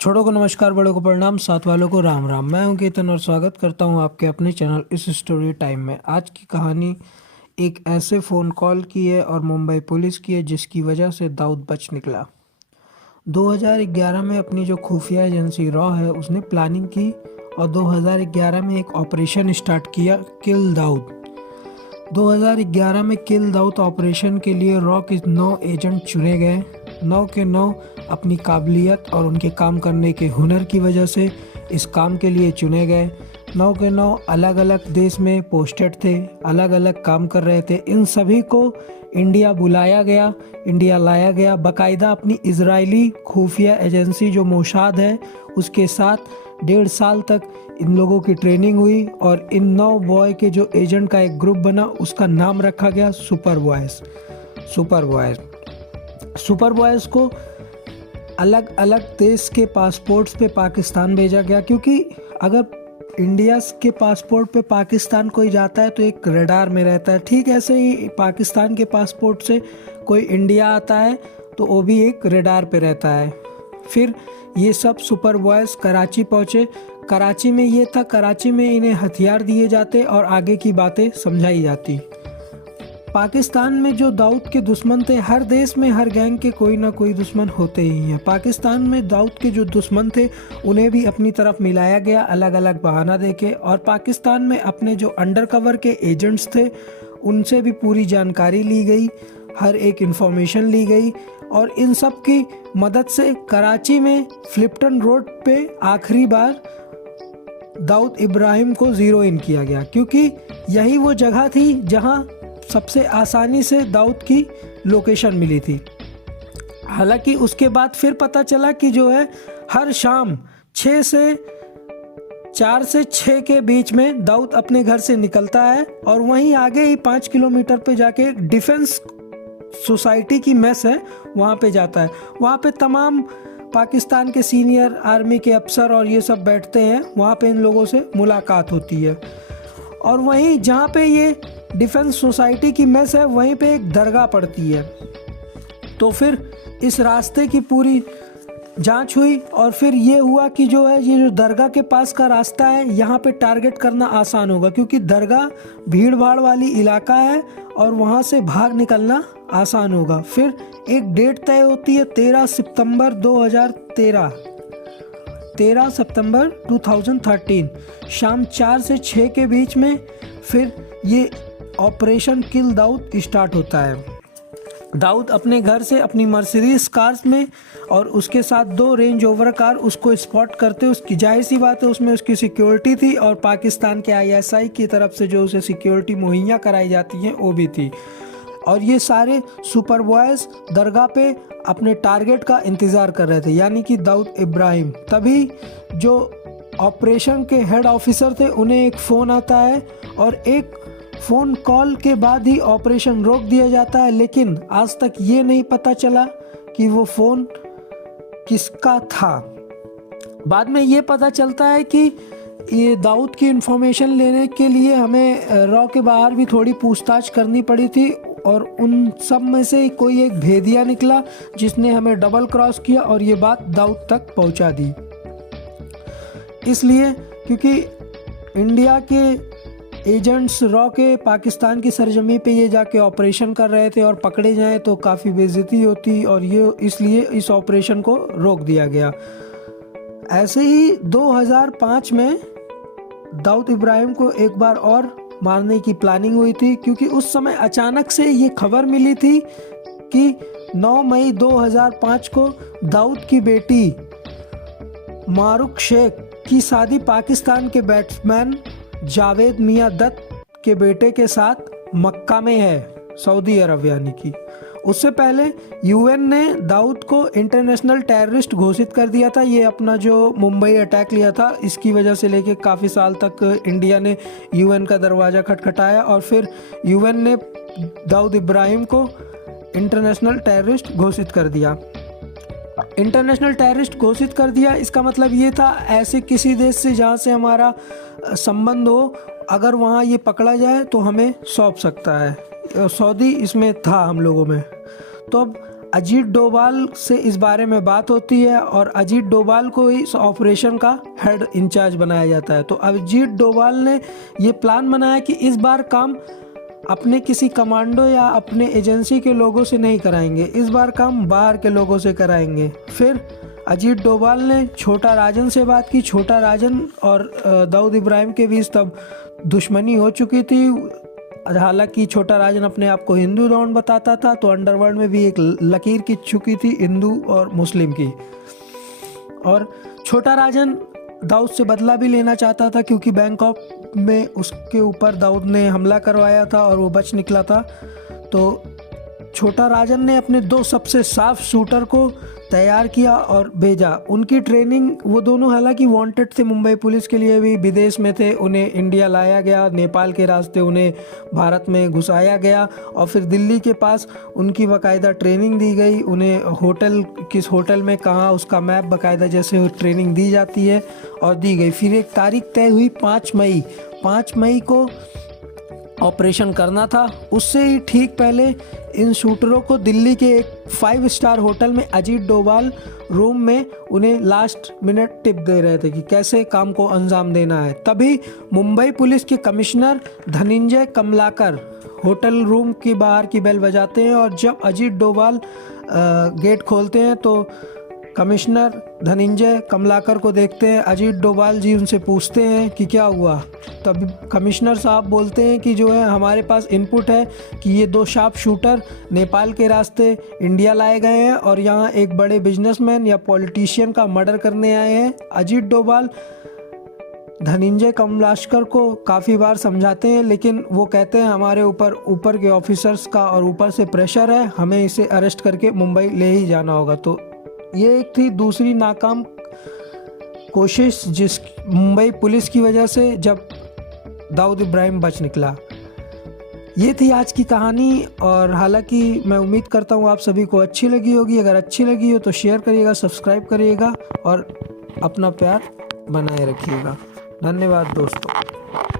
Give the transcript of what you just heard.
छोटों को नमस्कार, बड़ों को प्रणाम, साथ वालों को राम राम। मैं हूं केतन और स्वागत करता हूं आपके अपने चैनल इस स्टोरी टाइम में। आज की कहानी एक ऐसे फ़ोन कॉल की है और मुंबई पुलिस की है जिसकी वजह से दाऊद बच निकला। 2011 में अपनी जो खुफिया एजेंसी रॉ है उसने प्लानिंग की और 2011 में एक ऑपरेशन स्टार्ट किया, किल दाऊद। 2011 में किल दाऊद ऑपरेशन के लिए रॉ के 9 एजेंट चुने गए। 9 के 9 अपनी काबिलियत और उनके काम करने के हुनर की वजह से इस काम के लिए चुने गए। 9 के 9 अलग अलग देश में पोस्टेड थे, अलग अलग काम कर रहे थे। इन सभी को इंडिया बुलाया गया, इंडिया लाया गया। बाकायदा अपनी इजरायली खुफिया एजेंसी जो मोसाद है उसके साथ 1.5 साल तक इन लोगों की ट्रेनिंग हुई और इन 9 बॉय के जो एजेंट का एक ग्रुप बना उसका नाम रखा गया सुपर बॉयज़। सुपर बॉयज़ को अलग अलग देश के पासपोर्ट्स पे पाकिस्तान भेजा गया, क्योंकि अगर इंडिया के पासपोर्ट पे पाकिस्तान कोई जाता है तो एक रडार में रहता है। ठीक ऐसे ही पाकिस्तान के पासपोर्ट से कोई इंडिया आता है तो वो भी एक रडार पे रहता है। फिर ये सब सुपर बॉयज़ कराची पहुँचे। कराची में ये था, कराची में इन्हें हथियार दिए जाते और आगे की बातें समझाई जाती। पाकिस्तान में जो दाऊद के दुश्मन थे, हर देश में हर गैंग के कोई ना कोई दुश्मन होते ही हैं। पाकिस्तान में दाऊद के जो दुश्मन थे उन्हें भी अपनी तरफ मिलाया गया अलग अलग बहाना देके, और पाकिस्तान में अपने जो अंडर कवर के एजेंट्स थे उनसे भी पूरी जानकारी ली गई, हर एक इंफॉर्मेशन ली गई। और इन सब की मदद से कराची में फ्लिप्टन रोड पे आखिरी बार दाऊद इब्राहिम को ज़ीरो इन किया गया, क्योंकि यही वो जगह थी जहां सबसे आसानी से दाऊद की लोकेशन मिली थी। हालांकि उसके बाद फिर पता चला कि जो है हर शाम 4 से 6 के बीच में दाऊद अपने घर से निकलता है और वहीं आगे ही 5 किलोमीटर पे जाके डिफेंस सोसाइटी की मेस है, वहाँ पे जाता है। वहाँ पे तमाम पाकिस्तान के सीनियर आर्मी के अफसर और ये सब बैठते हैं, वहाँ पे इन लोगों से मुलाकात होती है। और वहीं जहाँ पे ये डिफेंस सोसाइटी की मेस है वहीं पे एक दरगाह पड़ती है। तो फिर इस रास्ते की पूरी जांच हुई और फिर ये हुआ कि जो है ये जो दरगाह के पास का रास्ता है यहाँ पे टारगेट करना आसान होगा, क्योंकि दरगाह भीड़ भाड़ वाली इलाका है और वहाँ से भाग निकलना आसान होगा। फिर एक डेट तय होती है 13 सितंबर 2013 शाम 4 से 6 के बीच में फिर ये ऑपरेशन किल दाऊद स्टार्ट होता है। दाऊद अपने घर से अपनी मर्सिडीज कार्स में और उसके साथ 2 रेंज ओवर कार उसको स्पॉट करते। उसकी जाहिर सी बात है उसमें उसकी सिक्योरिटी थी और पाकिस्तान के ISI की तरफ से जो उसे सिक्योरिटी मुहैया कराई जाती है वो भी थी। और ये सारे सुपर बॉयज़ दरगाह पे अपने टारगेट का इंतज़ार कर रहे थे, यानी कि दाऊद इब्राहिम। तभी जो ऑपरेशन के हेड ऑफिसर थे उन्हें एक फ़ोन आता है और एक फ़ोन कॉल के बाद ही ऑपरेशन रोक दिया जाता है। लेकिन आज तक ये नहीं पता चला कि वो फ़ोन किसका था। बाद में ये पता चलता है कि ये दाऊद की इन्फॉर्मेशन लेने के लिए हमें रॉ के बाहर भी थोड़ी पूछताछ करनी पड़ी थी और उन सब में से कोई एक भेदिया निकला जिसने हमें डबल क्रॉस किया और ये बात दाऊद तक पहुंचा दी। इसलिए क्योंकि इंडिया के एजेंट्स रॉ के पाकिस्तान की सरजमी पे ये जाके ऑपरेशन कर रहे थे और पकड़े जाएं तो काफ़ी बेइज्जती होती और ये इसलिए इस ऑपरेशन को रोक दिया गया। ऐसे ही 2005 में दाऊद इब्राहिम को एक बार और मारने की प्लानिंग हुई थी, क्योंकि उस समय अचानक से ये खबर मिली थी कि 9 मई 2005 को दाऊद की बेटी मारुक शेख की शादी पाकिस्तान के बैट्समैन जावेद मियां दत्त के बेटे के साथ मक्का में है, सऊदी अरब यानी कि। उससे पहले UN ने दाऊद को इंटरनेशनल टेररिस्ट घोषित कर दिया था। ये अपना जो मुंबई अटैक लिया था इसकी वजह से लेके काफ़ी साल तक इंडिया ने UN का दरवाज़ा खटखटाया और फिर UN ने दाऊद इब्राहिम को इंटरनेशनल टेररिस्ट घोषित कर दिया। इंटरनेशनल टेररिस्ट घोषित कर दिया इसका मतलब ये था ऐसे किसी देश से जहाँ से हमारा संबंध हो, अगर वहाँ ये पकड़ा जाए तो हमें सौंप सकता है। सऊदी इसमें था हम लोगों में। तो अब अजीत डोभाल से इस बारे में बात होती है और अजीत डोभाल को ही इस ऑपरेशन का हेड इंचार्ज बनाया जाता है। तो अजीत डोभाल ने ये प्लान बनाया कि इस बार काम अपने किसी कमांडो या अपने एजेंसी के लोगों से नहीं कराएंगे, इस बार काम बाहर के लोगों से कराएंगे। फिर अजीत डोभाल ने छोटा राजन से बात की। छोटा राजन और दाऊद इब्राहिम के बीच तब दुश्मनी हो चुकी थी। हालांकि छोटा राजन अपने आप को हिंदू डॉन बताता था, तो अंडरवर्ल्ड में भी एक लकीर खिंच चुकी थी हिंदू और मुस्लिम की। और छोटा राजन दाऊद से बदला भी लेना चाहता था, क्योंकि बैंकॉक में उसके ऊपर दाऊद ने हमला करवाया था और वो बच निकला था। तो छोटा राजन ने अपने 2 सबसे साफ शूटर को तैयार किया और भेजा। उनकी ट्रेनिंग, वो दोनों हालांकि वांटेड थे मुंबई पुलिस के लिए, भी विदेश में थे, उन्हें इंडिया लाया गया, नेपाल के रास्ते उन्हें भारत में घुसाया गया और फिर दिल्ली के पास उनकी बाकायदा ट्रेनिंग दी गई। उन्हें होटल, किस होटल में कहाँ, उसका मैप बाकायदा जैसे ट्रेनिंग दी जाती है और दी गई। फिर एक तारीख तय हुई 5 मई को ऑपरेशन करना था। उससे ही ठीक पहले इन शूटरों को दिल्ली के एक 5 स्टार होटल में अजीत डोभाल रूम में उन्हें लास्ट मिनट टिप दे रहे थे कि कैसे काम को अंजाम देना है। तभी मुंबई पुलिस के commissioner Dhananjay Kamlakar hotel room के बाहर की बेल बजाते हैं और जब अजीत डोभाल गेट खोलते हैं तो कमिश्नर धनंजय कमलाकर को देखते हैं। अजीत डोभाल जी उनसे पूछते हैं कि क्या हुआ। तब कमिश्नर साहब बोलते हैं कि जो है हमारे पास इनपुट है कि ये 2 शार्प शूटर नेपाल के रास्ते इंडिया लाए गए हैं और यहाँ एक बड़े बिजनेसमैन या पॉलिटिशियन का मर्डर करने आए हैं। अजीत डोभाल धनंजय कमलाकर को काफ़ी बार समझाते हैं, लेकिन वो कहते हैं हमारे ऊपर के ऑफिसर्स का और ऊपर से प्रेशर है, हमें इसे अरेस्ट करके मुंबई ले ही जाना होगा। तो ये एक थी दूसरी नाकाम कोशिश जिस मुंबई पुलिस की वजह से जब दाऊद इब्राहिम बच निकला। ये थी आज की कहानी और हालांकि मैं उम्मीद करता हूँ आप सभी को अच्छी लगी होगी। अगर अच्छी लगी हो तो शेयर करिएगा, सब्सक्राइब करिएगा और अपना प्यार बनाए रखिएगा। धन्यवाद दोस्तों।